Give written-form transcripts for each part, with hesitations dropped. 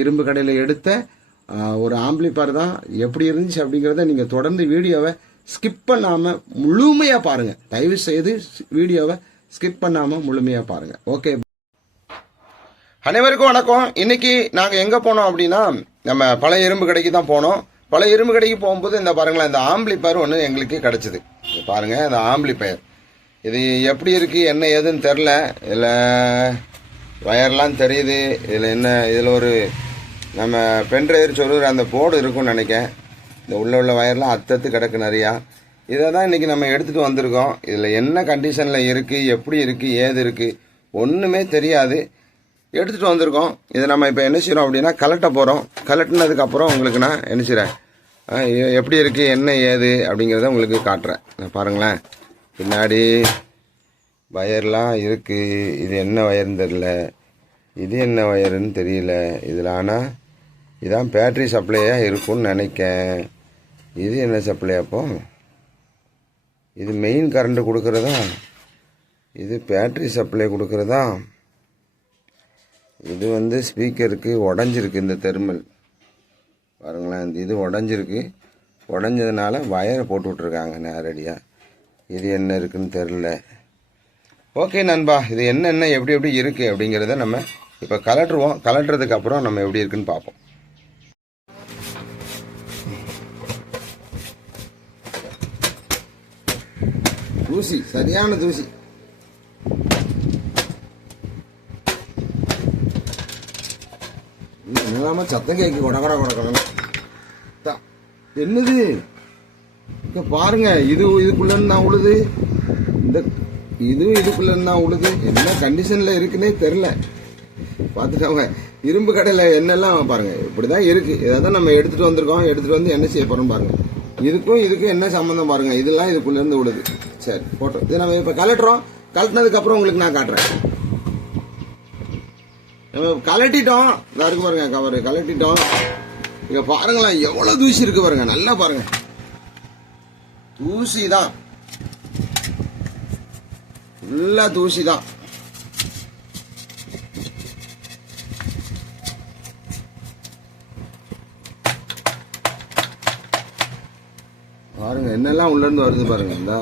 இரும்பு கடையில் எடுத்த ஒரு ஆம்பிளிஃபையர் தான். எப்படி இருந்துச்சு அப்படிங்கிறத நீங்கள் தொடர்ந்து வீடியோவை ஸ்கிப் பண்ணாமல் முழுமையாக பாருங்கள். தயவு செய்து வீடியோவை ஸ்கிப் பண்ணாமல் முழுமையாக பாருங்கள். ஓகே, அனைவருக்கும் வணக்கம். இன்னைக்கு நாங்கள் எங்கே போனோம் அப்படின்னா, நம்ம பழைய இரும்பு கடைக்கு தான் போனோம். பழைய இரும்பு கடைக்கு போகும்போது இந்த பாருங்களேன், இந்த ஆம்பிளிஃபையர் ஒன்று எங்களுக்கு கிடச்சிது. பாருங்கள், இந்த ஆம்பிளிஃபையர் இது எப்படி இருக்குது என்ன ஏதுன்னு தெரில. இதில் வயர்லாம் தெரியுது. இதில் என்ன, இதில் ஒரு நம்ம பென்ட்ரைவர் சொல்லுற அந்த போர்டு இருக்குன்னு நினைக்கிறேன். இந்த உள்ள வயர்லாம் அத்தத்து கிடக்கு நிறையா. இதை தான் இன்றைக்கி நம்ம எடுத்துகிட்டு வந்திருக்கோம். இதில் என்ன கண்டிஷனில் இருக்குது, எப்படி இருக்குது, ஏது இருக்குது ஒன்றுமே தெரியாது. எடுத்துகிட்டு வந்திருக்கோம். இதை நம்ம இப்போ என்ன செய்கிறோம் அப்படின்னா கலட்ட போகிறோம். கலட்டினதுக்கப்புறம் உங்களுக்கு நான் என்ன செய்கிறேன், எப்படி இருக்குது என்ன ஏது அப்படிங்கிறத உங்களுக்கு காட்டுறேன். பாருங்களேன், பின்னாடி வயர்லாம் இருக்குது. இது என்ன வயர்னு தெரியல, இது என்ன வயருன்னு தெரியல. இதில் ஆனால் இதான் பேட்ரி சப்ளையாக இருக்கும்னு நினைக்கேன். இது என்ன சப்ளை? அப்போ இது மெயின் கரண்ட்டு கொடுக்குறதா, இது பேட்ரி சப்ளை கொடுக்குறதா, இது வந்து ஸ்பீக்கருக்கு உடஞ்சிருக்கு. இந்த தெர்மல் பாருங்களேன், இந்த இது உடஞ்சிருக்கு. உடஞ்சதுனால வயரை போட்டு விட்ருக்காங்க நேரடியாக. இது என்ன இருக்குன்னு தெரில. ஓகே நண்பா, இது என்னென்ன எப்படி எப்படி இருக்குது அப்படிங்கிறத நம்ம இப்போ கலட்டுருவோம். கலட்டுறதுக்கு அப்புறம் நம்ம எப்படி இருக்குன்னு பார்ப்போம். தூசி, சரியான தூசி. என்னதாம சத்தம் கேட்கு கொடகட கொடக்கணும். என்னது இங்க பாருங்க, இதுக்குள்ள தான் உழுது, இந்த இதுக்குள்ள தான் உழுது. என்ன கண்டிஷன்ல இருக்குன்னே தெரியல. பார்த்துட்டாங்க இரும்பு கடையில் என்னெல்லாம் பாருங்க, இப்படிதான் இருக்கு. இதான் நம்ம எடுத்துட்டு வந்திருக்கோம். எடுத்துட்டு வந்து என்ன செய்ய போறோம் பாருங்க. இதுக்கும் என்ன சம்பந்தம் பாருங்க. இதெல்லாம் இதுக்குள்ள இருந்து உழுது. சரி போட்டோம். இதை நம்ம இப்ப கலட்டுறோம். கலட்டினதுக்கு அப்புறம் உங்களுக்கு நான் காட்டுறேன். நம்ம கலட்டிட்டோம். இதா இருக்கு பாருங்க, கவரு கலட்டிட்டோம். இங்க பாருங்களேன் எவ்வளவு தூசி இருக்கு பாருங்க. நல்லா பாருங்க, தூசி தான், ஃபுல்லா தூசி தான். பாருங்க என்னெல்லாம் உள்ள இருந்து வருது பாருங்க. இந்த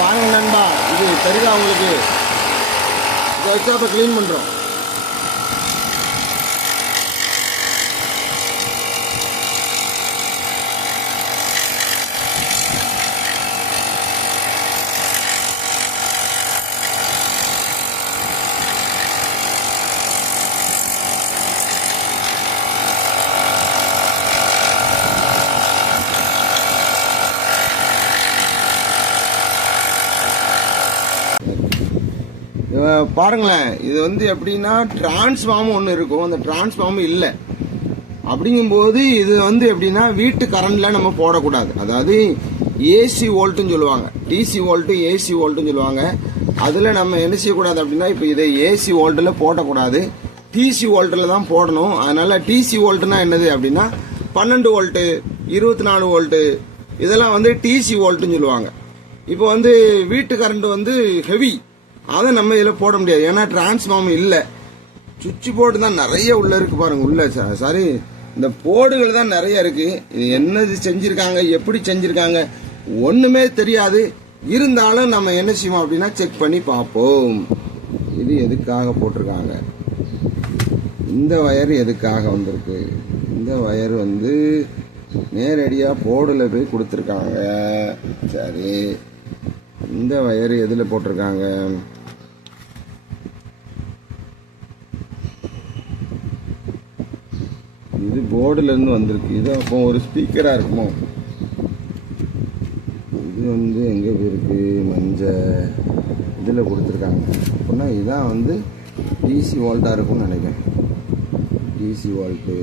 பாருங்க நண்பா, இது தெரியுதா உங்களுக்கு? இதை வச்சு அப்ப கிளீன் பண்றோம். பாருங்களேன், இது வந்து எப்படின்னா டிரான்ஸ்ஃபார்ம் ஒன்று இருக்கும். அந்த டிரான்ஸ்ஃபார்ம் இல்லை. அப்படிங்கும்போது இது வந்து எப்படின்னா வீட்டு கரண்ட்ல நம்ம போடக்கூடாது. அதாவது ஏசி வோல்ட்டுன்னு சொல்லுவாங்க, டிசி வோல்ட்டு ஏசி வோல்ட்டுன்னு சொல்லுவாங்க. அதில் நம்ம என்ன செய்யக்கூடாது அப்படின்னா, இப்போ இதை ஏசி வோல்ட்டில் போடக்கூடாது, டிசி வோல்ட்டில் தான் போடணும். அதனால டிசி வோல்ட்டுனா என்னது அப்படின்னா 12 வோல்ட்டு 24 வோல்ட்டு இதெல்லாம் வந்து டிசி வோல்ட்டுன்னு சொல்லுவாங்க. இப்போ வந்து வீட்டு கரண்ட் வந்து ஹெவி, அதை நம்ம இதில் போட முடியாது. ஏன்னா டிரான்ஸ்ஃபார்ம் இல்லை. சுவிட்ச் போர்டு தான் நிறைய உள்ள இருக்கு பாருங்க. உள்ள சாரி இந்த போர்டுகள் தான் நிறைய இருக்கு. இது என்னது செஞ்சிருக்காங்க, எப்படி செஞ்சிருக்காங்க ஒண்ணுமே தெரியாது. இருந்தாலும் நம்ம என்ன செய்வோம் அப்படின்னா செக் பண்ணி பார்ப்போம். இது எதுக்காக போட்டிருக்காங்க, இந்த வயர் எதுக்காக வந்திருக்கு. இந்த வயர் வந்து நேரடியா போர்டுல போய் கொடுத்துருக்காங்க. சரி, இந்த வயர் எதுல போட்டிருக்காங்க? இது போர்டுல இருந்து வந்திருக்கு. இது அப்போ ஒரு ஸ்பீக்கரா இருக்குமோ? இது வந்து எங்க இருக்கு, மஞ்சள் இதுல கொடுத்துருக்காங்க அப்படின்னா இதான் வந்து டிசி வோல்ட்டா இருக்கும்னு நினைக்கிறேன். DC volt.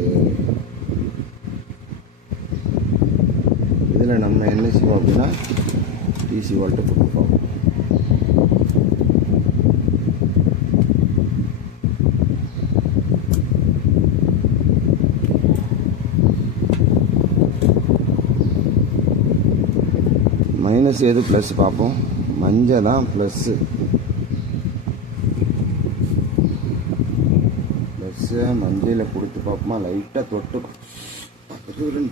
இதில் நம்ம என்ன செய்வோம் அப்படின்னா டிசி வோல்ட்டு கொடுப்போம். மைனஸ் எது ப்ளஸ் பார்ப்போம். மஞ்சள் தான் ப்ளஸ்ஸு. ப்ளஸ்ஸு மஞ்சளில் கொடுத்து பார்ப்போமா. லைட்டாக தொட்டு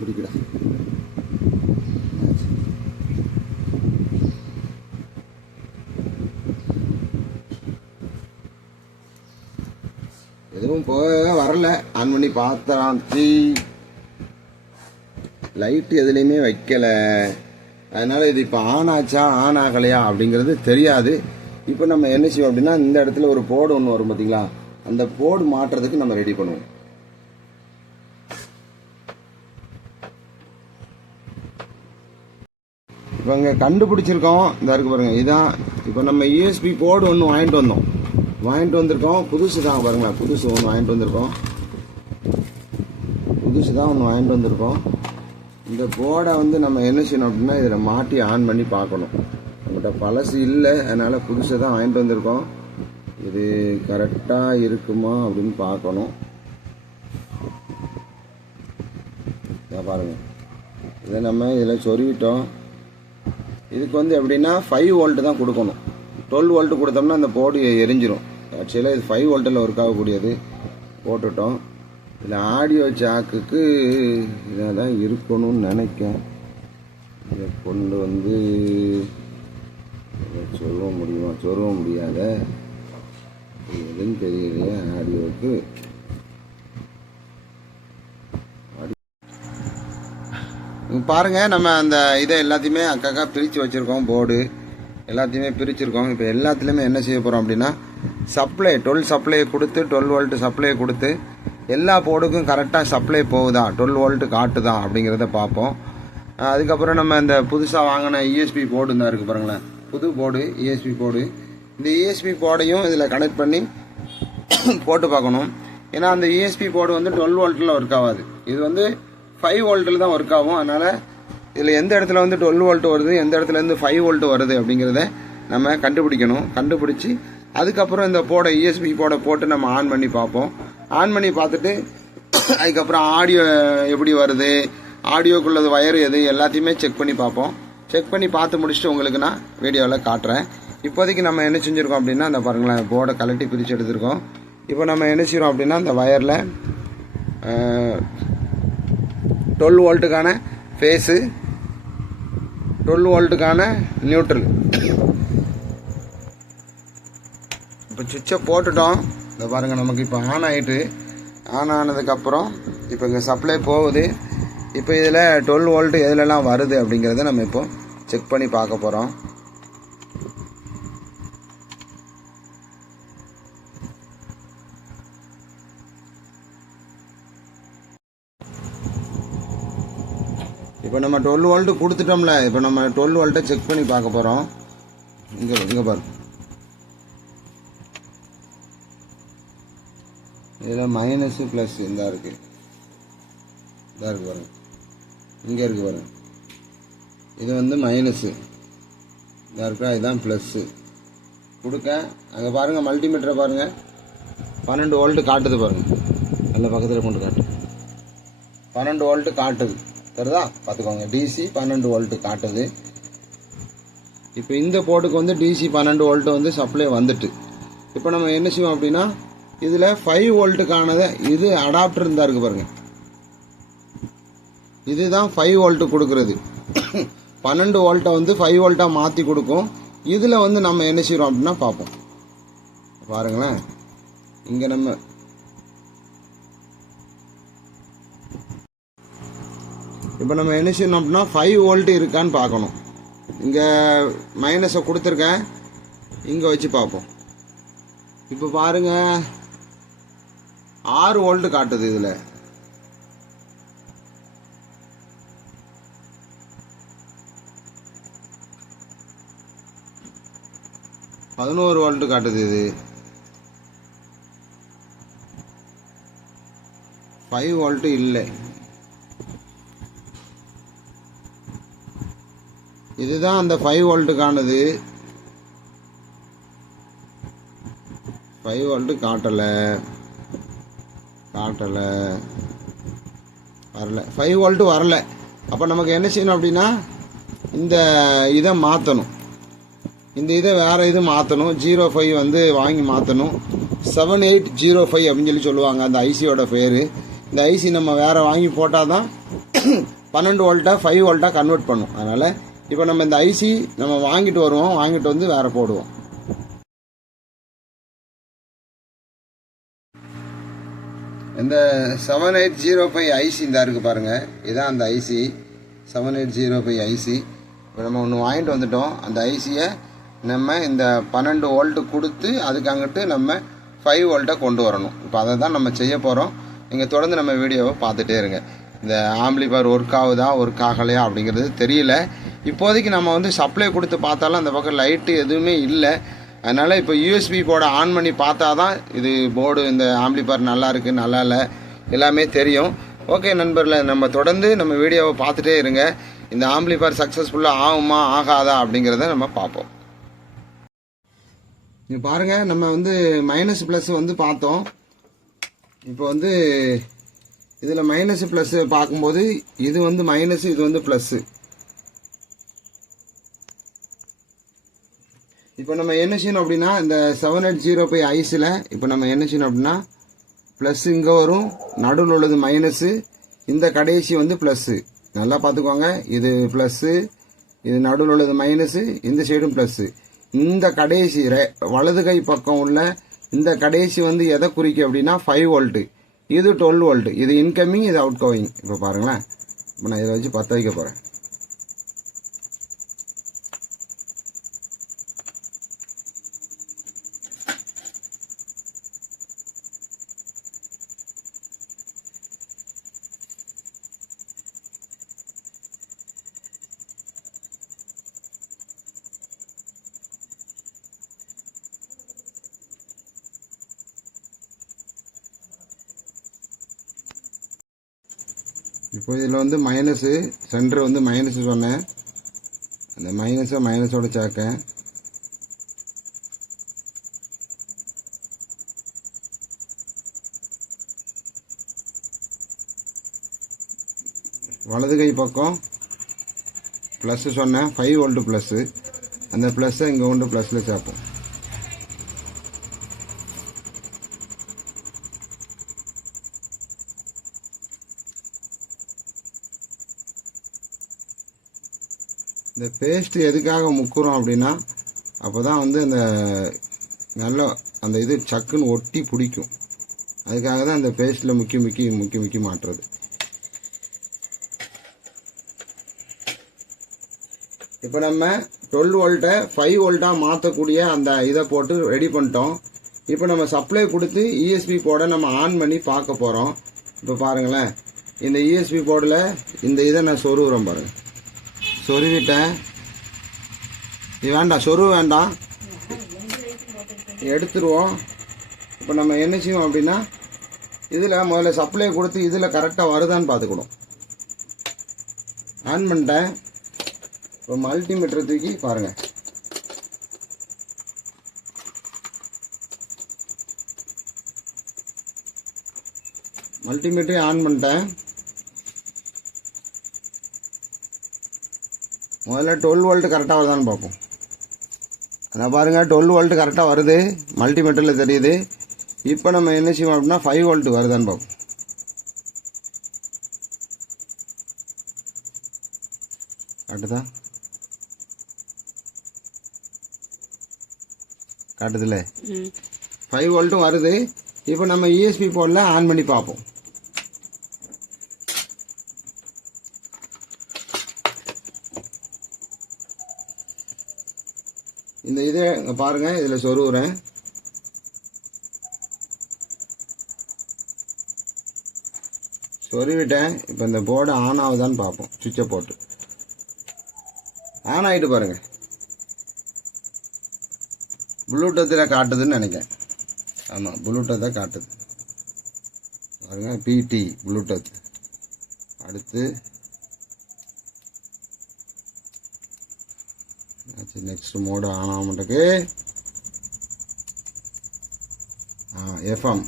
பிடிக்கடா. எதுவும் போக வரல. ஆன் பண்ணி பார்த்தாச்சு. லைட்டு எதுலேயுமே வைக்கலை. அதனால் இது இப்போ ஆன் ஆச்சா ஆன் ஆகலையா அப்படிங்கிறது தெரியாது. இப்போ நம்ம என்ன செய்வோம் அப்படின்னா, இந்த இடத்துல ஒரு போர்டு ஒன்று வரும் பார்த்தீங்களா, அந்த போர்டு மாட்டுறதுக்கு நம்ம ரெடி பண்ணுவோம். இப்போ இங்கே கண்டுபிடிச்சிருக்கோம். இந்த இருக்கு பாருங்கள், இதுதான். இப்போ நம்ம யூஎஸ்பி போர்டு ஒன்று வாங்கிட்டு வந்திருக்கோம். புதுசு தான் பாருங்களேன். புதுசு ஒன்று வாங்கிட்டு வந்திருக்கோம். இந்த போர்டை வந்து நம்ம என்ன செய்யணும் அப்படின்னா, இதில் மாட்டி ஆன் பண்ணி பார்க்கணும். நம்மகிட்ட பழசு இல்லை, அதனால் புதுசை தான் வாங்கிட்டு வந்திருக்கோம். இது கரெக்டாக இருக்குமா அப்படின்னு பார்க்கணும். பாருங்கள், இதை நம்ம இதில் சொருவிட்டோம். இதுக்கு வந்து எப்படின்னா 5 வோல்ட்டு தான் கொடுக்கணும். 12 வோல்ட்டு கொடுத்தோம்னா அந்த போர்டு எரிஞ்சிடும். ஆக்சுவலாக இது 5 வோல்ட்டில் ஒர்க் ஆகக்கூடியது. போட்டுட்டோம். இதில் ஆடியோ ஜாக்குக்கு இதாக தான் இருக்கணும்னு நினைக்கேன். இதை கொண்டு வந்து சொல்ல முடியாத எதுன்னு தெரியலையே. ஆடியோவுக்கு பாருங்க, நம்ம அந்த இதை எல்லாத்தையுமே அக்கா பிரித்து வச்சுருக்கோம். போர்டு எல்லாத்தையுமே பிரிச்சுருக்கோம். இப்போ எல்லாத்துலேயுமே என்ன செய்ய போகிறோம் அப்படின்னா, சப்ளை 12 சப்ளையை கொடுத்து 12 வோல்ட்டு சப்ளையை கொடுத்து எல்லா போர்டுக்கும் கரெக்டாக சப்ளை போகுதா, 12 வோல்ட்டு காட்டுதா அப்படிங்கிறத பார்ப்போம். அதுக்கப்புறம் நம்ம இந்த புதுசாக வாங்கின இஎஸ்பி போர்டு தான் இருக்குது பாருங்களேன். புது போர்டு இஎஸ்பி போர்டு. இந்த இஎஸ்பி போர்டையும் இதில் கனெக்ட் பண்ணி போட்டு பார்க்கணும். ஏன்னா அந்த இஎஸ்பி போர்டு வந்து 12 வோல்ட்டில் ஒர்க் ஆகாது. இது வந்து 5 வோல்ட்டில் தான் ஒர்க் ஆகும். அதனால் இதில் எந்த இடத்துல வந்து 12 வோல்ட் வருது, எந்த இடத்துலேருந்து 5 வோல்ட் வருது அப்படிங்கிறத நம்ம கண்டுபிடிக்கணும். கண்டுபிடிச்சி அதுக்கப்புறம் இந்த போர்டை இஎஸ்பி போர்டை போட்டு நம்ம ஆன் பண்ணி பார்ப்போம். ஆன் பண்ணி பார்த்துட்டு அதுக்கப்புறம் ஆடியோ எப்படி வருது, ஆடியோக்குள்ளது வயர் எது எல்லாத்தையுமே செக் பண்ணி பார்ப்போம். செக் பண்ணி பார்த்து முடிச்சுட்டு உங்களுக்கு நான் வீடியோவில் காட்டுறேன். இப்போதைக்கு நம்ம என்ன செஞ்சுருக்கோம் அப்படின்னா, அந்த பாருங்களேன், போர்டை கலட்டி பிரித்து எடுத்துருக்கோம். இப்போ நம்ம என்ன செய்கிறோம் அப்படின்னா, அந்த வயரில் 12 வோல்ட்டுக்கான ஃபேஸு, 12 வோல்ட்டுக்கான நியூட்ரல். இப்போ சுவிட்சை போட்டுட்டோம். இதை பாருங்கள், நமக்கு இப்போ ஆன் ஆகிட்டு. ஆன் ஆனதுக்கப்புறம் இப்போ இங்கே சப்ளை போகுது. இப்போ இதில் 12 வோல்ட்டு எதுலலாம் வருது அப்படிங்கிறத நம்ம இப்போ செக் பண்ணி பார்க்க போகிறோம். இப்போ நம்ம 12 வோல்ட்டு கொடுத்துட்டோம்ல. இப்போ நம்ம 12 வோல்ட்டை செக் பண்ணி பார்க்க போகிறோம். இங்கே பாருங்க, இதில் மைனஸு ப்ளஸ் இந்த இருக்குது பாருங்க. இங்கே இருக்குது பாருங்க, இது வந்து மைனஸு இதாக இருக்கா, இதுதான் ப்ளஸ்ஸு கொடுக்க. அங்கே பாருங்கள், மல்டிமீட்டரை பாருங்கள், 12 வோல்ட்டு காட்டுது பாருங்கள். நல்ல பக்கத்தில் கொண்டு காட்டு, 12 வோல்ட்டு காட்டுது. சரிதா, பார்த்துக்கோங்க. டிசி 12 வோல்ட்டு காட்டுது. இப்போ இந்த போர்டுக்கு வந்து டிசி 12 வோல்ட்டு வந்து சப்ளை வந்துட்டு. இப்போ நம்ம என்ன செய்வோம் அப்படின்னா, இதில் 5 வோல்ட்டுக்கானதை இது அடாப்டர் இருந்தால் இருக்குது பாருங்கள். இதுதான் 5 வோல்ட்டு கொடுக்குறது. 12 வோல்ட்டை வந்து 5 வோல்ட்டாக மாற்றி கொடுக்கும். இதில் வந்து நம்ம என்ன செய்கிறோம் அப்படின்னா பார்ப்போம். பாருங்களேன், இங்கே நம்ம இப்போ நம்ம என்ன செய்யணும் அப்படின்னா 5 வோல்ட்டு இருக்கான்னு பார்க்கணும். இங்கே மைனஸை கொடுத்துருக்கேன், இங்கே வச்சு பார்ப்போம். இப்போ பாருங்கள், 6 வோல்ட்டு காட்டுது. இதில் 11 வோல்ட்டு காட்டுது. இது 5 வோல்ட்டு இல்லை. இதுதான் அந்த 5 வோல்ட்டுக்கானது. 5 வோல்ட்டு காட்டலை வரல. 5 வோல்ட்டு வரல. அப்போ நமக்கு என்ன செய்யணும் அப்படின்னா, இந்த இதை மாற்றணும். இந்த இதை வேறு இது மாற்றணும். 05 வந்து வாங்கி மாற்றணும். 7805 அப்படின்னு சொல்லுவாங்க அந்த ஐசியோட பேர். இந்த ஐசி நம்ம வேறு வாங்கி போட்டால் தான் 12 வோல்ட்டாக 5 வோல்ட்டாக கன்வெர்ட் பண்ணும். அதனால் இப்போ நம்ம இந்த ஐசி நம்ம வாங்கிட்டு வருவோம், வாங்கிட்டு வந்து வேறு போடுவோம். இந்த 7805 ஐசி இந்த இருக்குது பாருங்கள், இதுதான் அந்த ஐசி 7805 ஐசி. இப்போ நம்ம ஒன்று வாங்கிட்டு வந்துட்டோம். அந்த ஐசியை நம்ம இந்த 12 வோல்ட்டு கொடுத்து அதுக்கு அங்கிட்டு நம்ம 5 வோல்ட்டை கொண்டு வரணும். இப்போ அதை தான் நம்ம செய்ய போகிறோம். நீங்கள் தொடர்ந்து நம்ம வீடியோவை பார்த்துட்டே இருங்க. இந்த ஆம்பிளிஃபையர் ஒர்க் ஆகுதா ஒர்க் ஆகலையா அப்படிங்கிறது தெரியல. இப்போதைக்கு நம்ம வந்து சப்ளை கொடுத்து பார்த்தாலும் அந்த பக்கம் லைட்டு எதுவுமே இல்லை. அதனால் இப்போ யூஎஸ்பி போர்டை ஆன் பண்ணி பார்த்தா தான் இது போர்டு இந்த ஆம்பிளிஃபையர் நல்லா இருக்குது நல்லா இல்லை எல்லாமே தெரியும். ஓகே நண்பர்களே, நம்ம தொடர்ந்து நம்ம வீடியோவை பார்த்துட்டே இருங்க. இந்த ஆம்பிளிஃபையர் சக்ஸஸ்ஃபுல்லாக ஆகுமா ஆகாதா அப்படிங்கிறத நம்ம பார்ப்போம். இங்கே பாருங்கள், நம்ம வந்து மைனஸ் ப்ளஸ் வந்து பார்த்தோம். இப்போ வந்து இதில் மைனஸ் ப்ளஸ் பார்க்கும்போது இது வந்து மைனஸ், இது வந்து ப்ளஸ்ஸு. இப்போ நம்ம என்ன செய்யணும் அப்படின்னா இந்த 7805 ஐஸில் இப்போ நம்ம என்ன செய்யணும் அப்படின்னா ப்ளஸ் இங்கே வரும், நடுவில் உள்ளது மைனஸு, இந்த கடைசி வந்து ப்ளஸ்ஸு. நல்லா பார்த்துக்கோங்க, இது ப்ளஸ்ஸு, இது நடுவில் உள்ளது மைனஸு, இந்த சைடும் ப்ளஸ்ஸு. இந்த கடைசி வலது கை பக்கம் உள்ள இந்த கடைசி வந்து எதை குறிக்கும் அப்படின்னா 5 வோல்ட்டு, இது 12 வோல்ட்டு. இது இன்கமிங், இது அவுட் கோயிங். இப்போ பாருங்களேன், இப்போ நான் இதை வச்சு பற்ற வைக்க போகிறேன். இப்போ இதில் வந்து மைனஸு, சென்டர் வந்து மைனஸு சொன்னேன். அந்த மைனஸை மைனஸோட சேர்க்க வலது கை பக்கம் ப்ளஸ்ஸு சொன்னேன், 5 வோல்ட்டு ப்ளஸ்ஸு. அந்த ப்ளஸ்ஸை இங்கே கொண்டு ப்ளஸில் சேர்ப்போம். இந்த பேஸ்ட் எதுக்காக முக்குறோம் அப்படின்னா அப்போ தான் வந்து அந்த நல்ல அந்த இது சக்குன்னு ஒட்டி பிடிக்கும். அதுக்காக தான் அந்த பேஸ்ட்டில் முக்கி மாட்டுறது. இப்போ நம்ம 12 வோல்ட்டை 5 வோல்ட்டாக மாற்றக்கூடிய அந்த இதை போட்டு ரெடி பண்ணிட்டோம். இப்போ நம்ம சப்ளை கொடுத்து இஎஸ்பி போர்டை நம்ம ஆன் பண்ணி பார்க்க போகிறோம். இப்போ பாருங்களேன், இந்த இஎஸ்பி போர்டில் இந்த இதை நான் சொருகிறோம் பாருங்கள். சொருவிட்டேன். இது வேண்டாம், சொருவ வேண்டாம், எடுத்துருவோம். இப்போ நம்ம என்ன செய்வோம் அப்படின்னா இதில் முதல்ல சப்ளை கொடுத்து இதில் கரெக்டாக வருதான்னு பார்த்துக்கணும். ஆன் பண்ணிட்டேன். இப்போ மல்டிமீட்டர் தூக்கி பாருங்கள். மல்டிமீட்டரை ஆன் பண்ணிட்டேன். முதல்ல 12 வோல்ட்டு கரெக்டாக வருதான்னு பார்ப்போம். அதை பாருங்கள், 12 வோல்ட்டு கரெக்டாக வருது, மல்டிமீட்டரில் தெரியுது. இப்போ நம்ம என்ன செய்வோம் அப்படின்னா 5 வோல்ட்டு வருதான்னு பார்ப்போம். காட்டுதா? காட்டுதுல்ல, 5 வோல்ட்டும் வருது. இப்போ நம்ம இஎஸ்பி போர்டில் ஆன் பண்ணி பார்ப்போம். இந்த இதை பாருங்கள், இதில் சொருகிறேன். சொருவிட்டேன். இப்போ இந்த போர்டு ஆன் ஆகுதான்னு பார்ப்போம். சுவிட்சை போட்டு ஆன் ஆகிட்டு பாருங்கள். ப்ளூடூத்தில் காட்டுதுன்னு நினைக்கிறேன். ஆமாம், ப்ளூடூத்தை காட்டுது பாருங்கள். பிடி ப்ளூடூத். அடுத்து நெக்ஸ்ட் மோடு ஆன் ஆக மாட்டேக்கு. எஃப்எம்.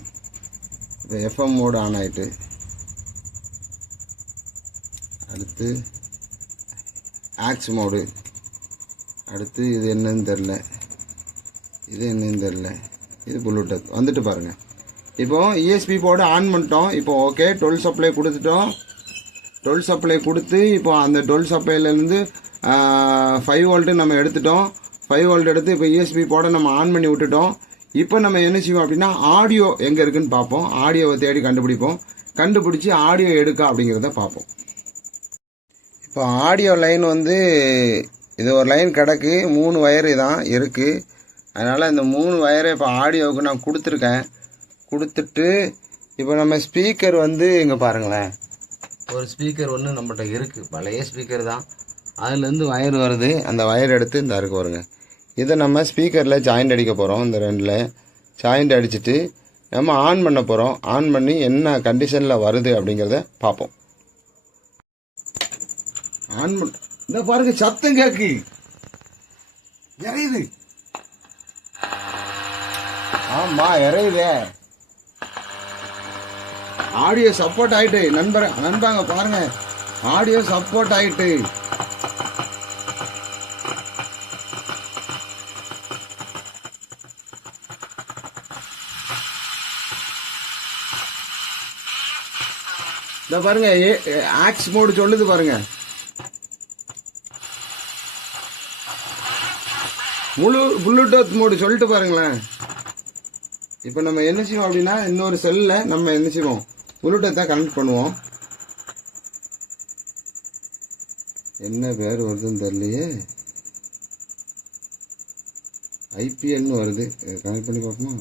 இப்போ எஃப்எம் மோடு ஆன் ஆகிட்டு அடுத்து ஆக்ஸ் மோடு. அடுத்து இது என்னன்னு தெரில, இது ப்ளூடூத் வந்துட்டு பாருங்கள். இப்போ இஎஸ்பி போர்டு ஆன் பண்ணிட்டோம். இப்போ ஓகே 12 சப்ளை கொடுத்துட்டோம். 12 சப்ளை கொடுத்து இப்போ அந்த 12 சப்ளைலேருந்து 5 வோல்ட்டு நம்ம எடுத்துட்டோம். 5 வோல்ட் எடுத்து இப்போ இஎஸ்பி போர்டை நம்ம ஆன் பண்ணி விட்டுட்டோம். இப்போ நம்ம என்ன செய்வோம் அப்படின்னா ஆடியோ எங்கே இருக்குன்னு பார்ப்போம். ஆடியோவை தேடி கண்டுபிடிச்சி ஆடியோ எடுக்க அப்படிங்கிறத பார்ப்போம். இப்போ ஆடியோ லைன் வந்து இது ஒரு லைன் கிடக்கு, 3 வயரு தான் இருக்குது. அதனால் இந்த 3 வயரை இப்போ ஆடியோவுக்கு நான் கொடுத்துட்டு இப்போ நம்ம ஸ்பீக்கர் வந்து இங்கே பாருங்களேன், ஒரு ஸ்பீக்கர் ஒன்று நம்மகிட்ட இருக்குது, பழைய ஸ்பீக்கர் தான். அதுலேருந்து வயர் வருது. அந்த வயர் எடுத்து இந்த இருக்கு வருங்க, இதை நம்ம ஸ்பீக்கரில் ஜாயிண்ட் அடிக்க போகிறோம். இந்த 2ல் ஜாயிண்ட் அடிச்சுட்டு நம்ம ஆன் பண்ண போகிறோம். ஆன் பண்ணி என்ன கண்டிஷனில் வருது அப்படிங்கிறத பார்ப்போம். ஆன் பண்ண இந்த பாருங்க, சத்தம் கேக்கு இறையுது. ஆமா இறையுதே. ஆடியோ சப்போர்ட் ஆயிட்டு நண்பாங்க பாருங்க, ஆடியோ சப்போர்ட் ஆயிட்டு. இந்த பாருங்க ஆக்ஸ் மோடு சொல்லுது பாருங்க, முழு ப்ளூடூத் மோடு சொல்லிட்டு பாருங்களேன். இப்போ நம்ம என்ன செய்வோம் அப்படின்னா இன்னொரு செல்லில் நம்ம என்ன செய்வோம், ப்ளூடூத்தை கனெக்ட் பண்ணுவோம். என்ன பேர் வருதுன்னு தெரியலையே, ஐபிஎல்னு வருது. கனெக்ட் பண்ணி பார்ப்போமா?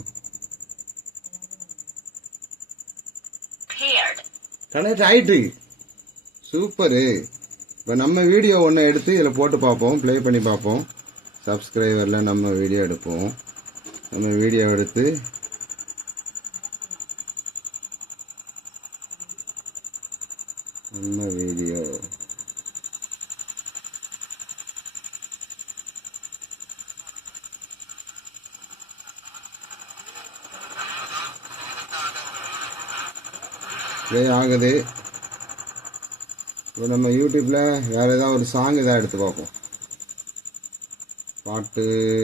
கனெக்ட் ஆயிட்டு, சூப்பரு. இப்போ நம்ம வீடியோ ஒன்று எடுத்து இதில் போட்டு பார்ப்போம், ப்ளே பண்ணி பார்ப்போம். சப்ஸ்கிரைபரில் நம்ம வீடியோ எடுப்போம். நம்ம வீடியோ எடுத்து நம்ம வீடியோ ப்ளே ஆகுது. இப்போ நம்ம யூடியூப்பில் வேறு ஏதாவது ஒரு சாங் ஏதாவது எடுத்து பார்ப்போம், பாட்டு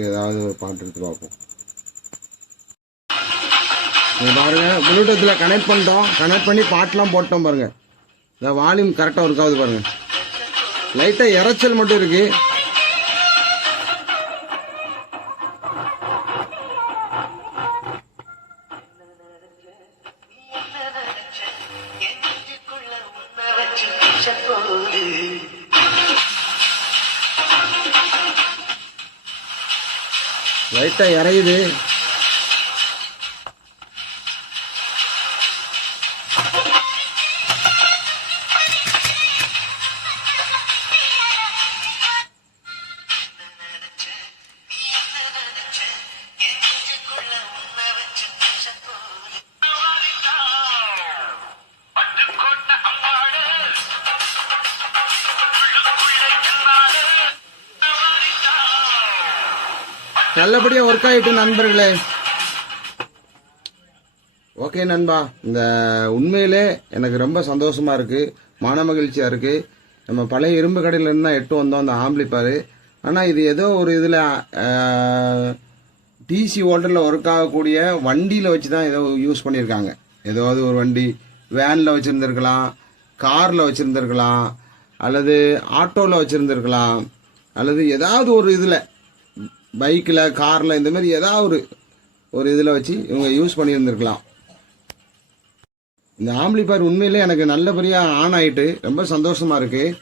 ஏதாவது ஒரு பாட்டு எடுத்து பார்ப்போம். நீங்கள் பாருங்கள், ப்ளூடூத்தில் கனெக்ட் பண்ணிட்டோம், கனெக்ட் பண்ணி பாட்டெலாம் போட்டோம் பாருங்கள். இந்த வால்யூம் கரெக்டாக ஒர்க் ஆகுது பாருங்கள். லைட்டாக இறைச்சல் மட்டும் இருக்குது. லைட்டா இறையுது. நல்லபடியா ஒர்க் ஆயிட்டு நண்பர்களே. ஓகே நண்பா, இந்த உண்மையிலே எனக்கு ரொம்ப சந்தோஷமா இருக்கு, மன மகிழ்ச்சியா இருக்கு. நம்ம பழைய இரும்பு கடையில இருந்து தான் எட்டு வந்தோம் அந்த ஆம்பிளிஃபயர். ஆனால் இது ஏதோ ஒரு இதில் டிசி வோல்டரில் ஒர்க் ஆகக்கூடிய வண்டியில் வச்சு தான் ஏதோ யூஸ் பண்ணியிருக்காங்க. ஏதாவது ஒரு வண்டி வேனில் வச்சுருந்துருக்கலாம், காரில் வச்சுருந்துருக்கலாம், அல்லது ஆட்டோவில் வச்சுருந்துருக்கலாம், அல்லது ஏதாவது ஒரு இதில் பைக்கில் காரில் இந்த மாதிரி ஏதாவது ஒரு இதில் வச்சு இவங்க யூஸ் பண்ணியிருந்துருக்கலாம். இந்த ஆம்பிளிஃபயர் உண்மையிலே எனக்கு நல்லபடியாக ஆன் ஆகிட்டு ரொம்ப சந்தோஷமாக இருக்குது.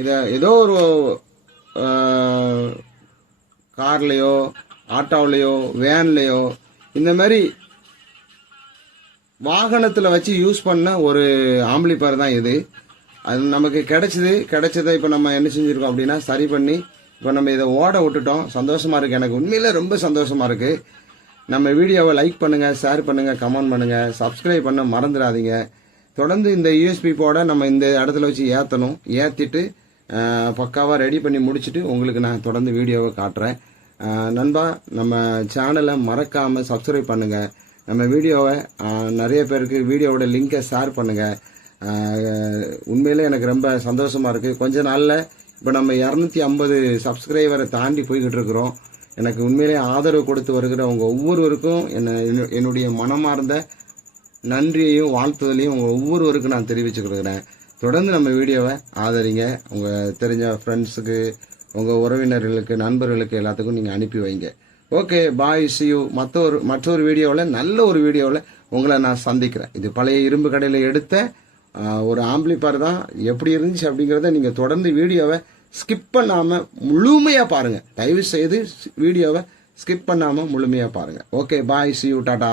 இதை ஏதோ ஒரு கார்லேயோ ஆட்டோவிலையோ வேன்லேயோ இந்த மாதிரி வாகனத்தில் வச்சு யூஸ் பண்ண ஒரு ஆம்பிளிஃபயர் தான் இது. அது நமக்கு கிடைச்சதை இப்போ நம்ம என்ன செஞ்சுருக்கோம் அப்படின்னா சரி பண்ணி இப்போ நம்ம இதை ஓட விட்டுட்டோம். சந்தோஷமாக இருக்குது, எனக்கு உண்மையிலே ரொம்ப சந்தோஷமாக இருக்குது. நம்ம வீடியோவை லைக் பண்ணுங்கள், ஷேர் பண்ணுங்கள், கமெண்ட் பண்ணுங்கள், சப்ஸ்கிரைப் பண்ண மறந்துடாதீங்க. தொடர்ந்து இந்த யூஎஸ்பி போர்டை நம்ம இந்த இடத்துல வச்சு ஏற்றிட்டு பக்காவாக ரெடி பண்ணி முடிச்சுட்டு உங்களுக்கு நான் தொடர்ந்து வீடியோவை காட்டுறேன். நண்பா, நம்ம சேனலை மறக்காமல் சப்ஸ்கிரைப் பண்ணுங்கள். நம்ம வீடியோவை நிறைய பேருக்கு வீடியோவோட லிங்கை ஷேர் பண்ணுங்கள். உண்மையிலே எனக்கு ரொம்ப சந்தோஷமாக இருக்குது. கொஞ்ச நாளில் இப்போ நம்ம 250 சப்ஸ்கிரைபரை தாண்டி போய்கிட்டு இருக்கிறோம். எனக்கு உண்மையிலே ஆதரவு கொடுத்து வருகிற உங்க ஒவ்வொருவருக்கும் என்னுடைய மனமார்ந்த நன்றியையும் வாழ்த்துதலையும் உங்க ஒவ்வொருவருக்கும் நான் தெரிவிச்சுக்கிறேன். தொடர்ந்து நம்ம வீடியோவை ஆதரிங்க. உங்க தெரிஞ்ச ஃப்ரெண்ட்ஸுக்கு, உங்க உறவினர்களுக்கு, நண்பர்களுக்கு எல்லாத்துக்கும் நீங்க அனுப்பி வைங்க. Okay, bye, see you. மற்றொரு வீடியோவில், நல்ல ஒரு வீடியோவில் உங்களை நான் சந்திக்கிறேன். இது பழைய இரும்பு கடையில் எடுத்த ஒரு ஆம்பிளிஃபையர் தான். எப்படி இருந்துச்சு அப்படிங்கிறத நீங்கள் தொடர்ந்து வீடியோவை ஸ்கிப் பண்ணாமல் முழுமையாக பாருங்கள். தயவு செய்து வீடியோவை ஸ்கிப் பண்ணாமல் முழுமையாக பாருங்கள். Okay, bye, see you, Tata.